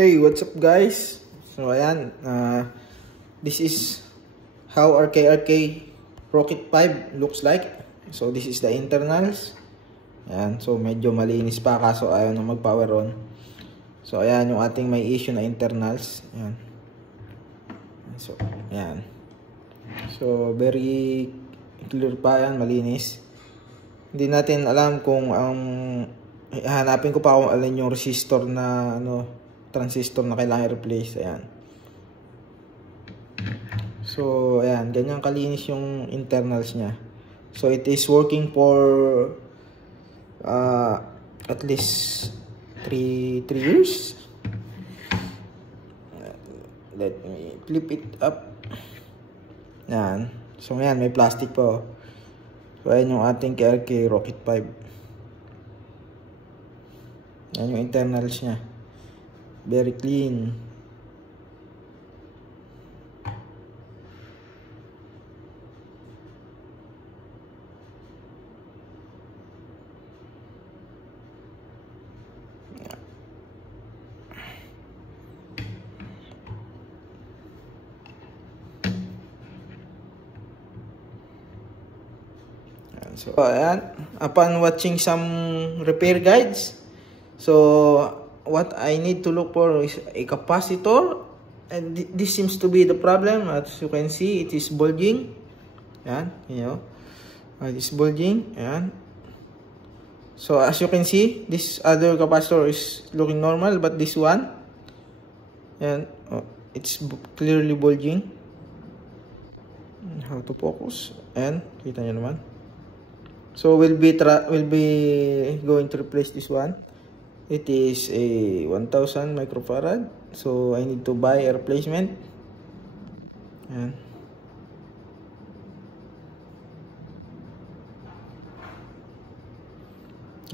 Hey, what's up guys? So ayan, this is how RKRK Rocket 5 looks like. So this is the internals. Ayan, so medyo malinis pa kaso ayaw na mag-power on. So ayan yung ating may issue na internals. Ayan. So ayan. So very clear pa yan, malinis. Hindi natin alam kung hanapin ko pa kung alin yung resistor na transistor na kailangan i-replace. Ayan. So ayan, ganyan kalinis yung internals niya. So it is working for at least 3 years. Let me flip it up. Ayan. So ayan, may plastic pa. So ayan yung ating KRK Rocket 5. Ayan yung internals niya. Very clean. So ayan, upon watching some repair guides, so what I need to look for is a capacitor, and this seems to be the problem. As you can see, it is bulging. Ayan, it is bulging. Ayan. So as you can see, this other capacitor is looking normal, but this one, ayan, it's clearly bulging. How to focus? Ayan, kita nyo naman. So we'll be going to replace this one. It is a 1000 microfarad. So I need to buy a replacement. Ayan.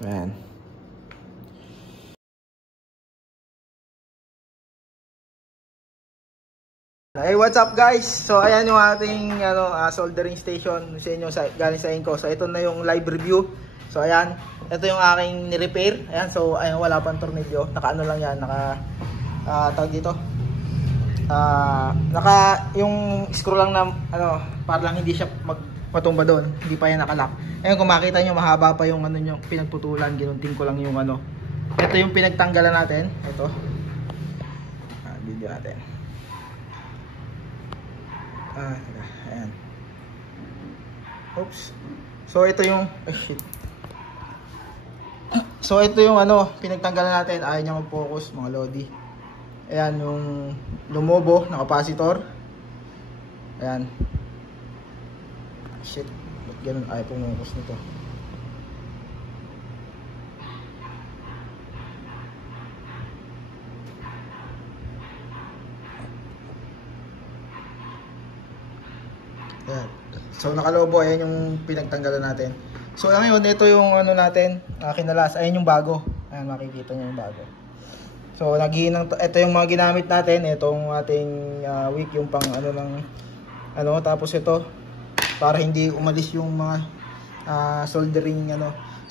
Ayan. Hey, what's up guys? So ayan yung ating soldering station sa inyo, galing sa Inco. So ito na yung live review. So ayan, ito yung aking ni-repair. Ayan, so ayan, wala pang tornilyo. Naka lang yan, tawag dito. Yung screw lang na para lang hindi siya matumba doon. Hindi pa yan nakalock. Ayan, kung makita nyo, mahaba pa yung yung pinagputulan. Ginunting ko lang yung Ito yung pinagtanggalan natin. Ito. Video natin. Ayan. Oops. So ito yung So ito yung pinagtanggalan natin. Ayaw niya mag-focus, mga lodi. Ayan yung lumobo na capacitor. Ayan. Shit. Ba't ganun ayaw pumukos nito? Ayan. So nakalobo, ayan yung pinagtanggalan natin. So ngayon, ito yung natin, kinalas. Ayan yung bago. Ayan, makikita nyo yung bago. So ito yung mga ginamit natin. Itong ating wick, yung pang tapos ito, para hindi umalis yung mga soldering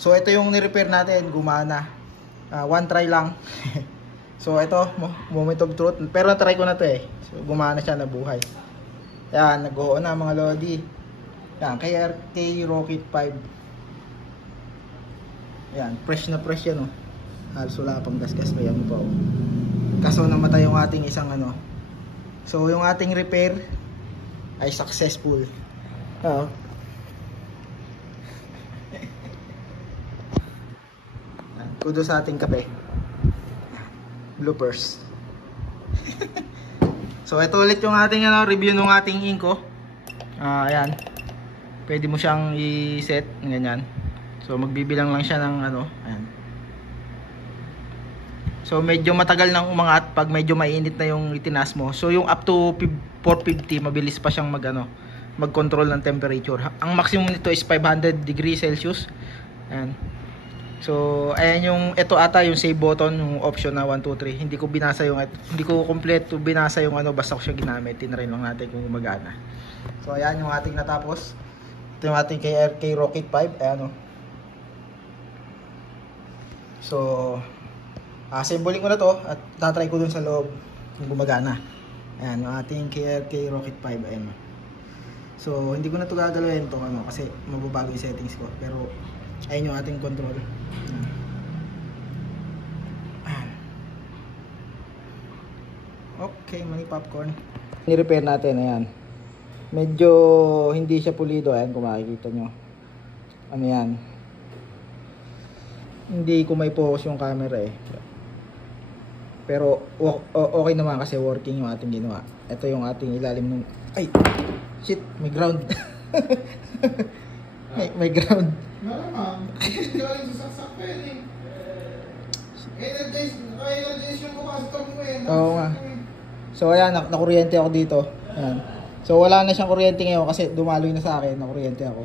So ito yung ni-repair natin, gumana. One try lang. So ito, moment of truth. Pero na-try ko na to So gumana siya, nabuhay. Yan, nag-oo na mga lodi. Yan, KRK Rocket 5. Yan, fresh na fresh yan halos wala pang gas-gas pa yan po. Kaso namatay yung ating isang So yung ating repair ay successful. Kudos sa ating kape. Bloopers. So ito ulit yung ating review ng ating Inco. Ayan. Pwede mo siyang i-set ganyan. So magbibilang lang siya ng ayan. So medyo matagal nang umangat pag medyo mainit na yung itinaas mo. So yung up to 450 mabilis pa siyang mag-control ng temperature. Ang maximum nito is 500 degrees Celsius. Ayan. So ayan yung ito ata yung save button, yung option na 1 2 3. Hindi ko binasa hindi ko complete binasa yung basta ko siya ginamit. Tinry lang natin kung gumagana. So ayan yung ating natapos. Ito yung ating KRK Rocket 5. Ayan So Assemble ko na to at tatry ko dun sa loob kung gumagana. Ayan, yung ating KRK Rocket 5. Ayan. So, hindi ko na to gagalawin to ano, kasi mababago yung settings ko. Pero, ayun yung ating control. Ayan. Okay, mani popcorn. Ni-repair natin, ayan. Medyo hindi siya pulido, ayan kung makikita nyo. Ano yan? Hindi ko may focus yung camera eh. Pero okay naman kasi working yung ating ginawa. Ito yung ating ilalim ng... Ay! Shit! May ground. may ground. Malamang. Hindi galing sa saksak pa yun eh. Energize yung capacitor mo eh. Oo nga. So ayan, nakuryente ako dito. Ayan. So wala na siyang kuryente ngayon kasi dumaloy na sa akin. Nakuryente ako.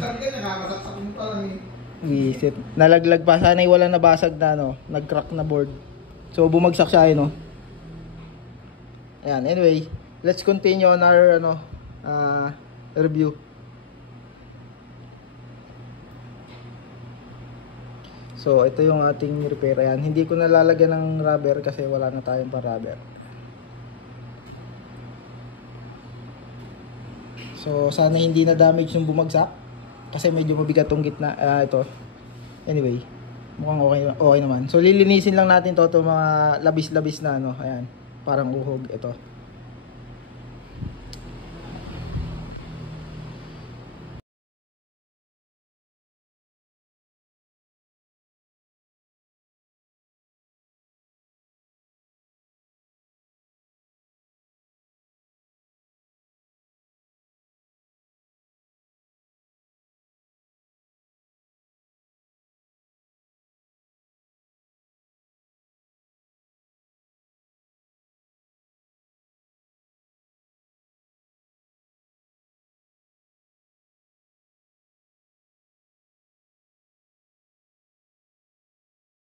Nakakasaksak mo pa lang eh. Visit. Nalaglag pa. Sana'y wala nabasag na ano. Nag-crack na board. So bumagsak siya no. Ayan. Anyway, let's continue on our ano review. So ito yung ating repair. Ayan. Hindi ko nalalagyan ng rubber kasi wala na tayong pa rubber. So sana hindi na damage yung bumagsak. Kasi medyo mabigat tong gitna. Ito. Anyway, mukhang okay naman. So lilinisin lang natin to mga labis-labis na ano. Ayan. Parang uhog ito.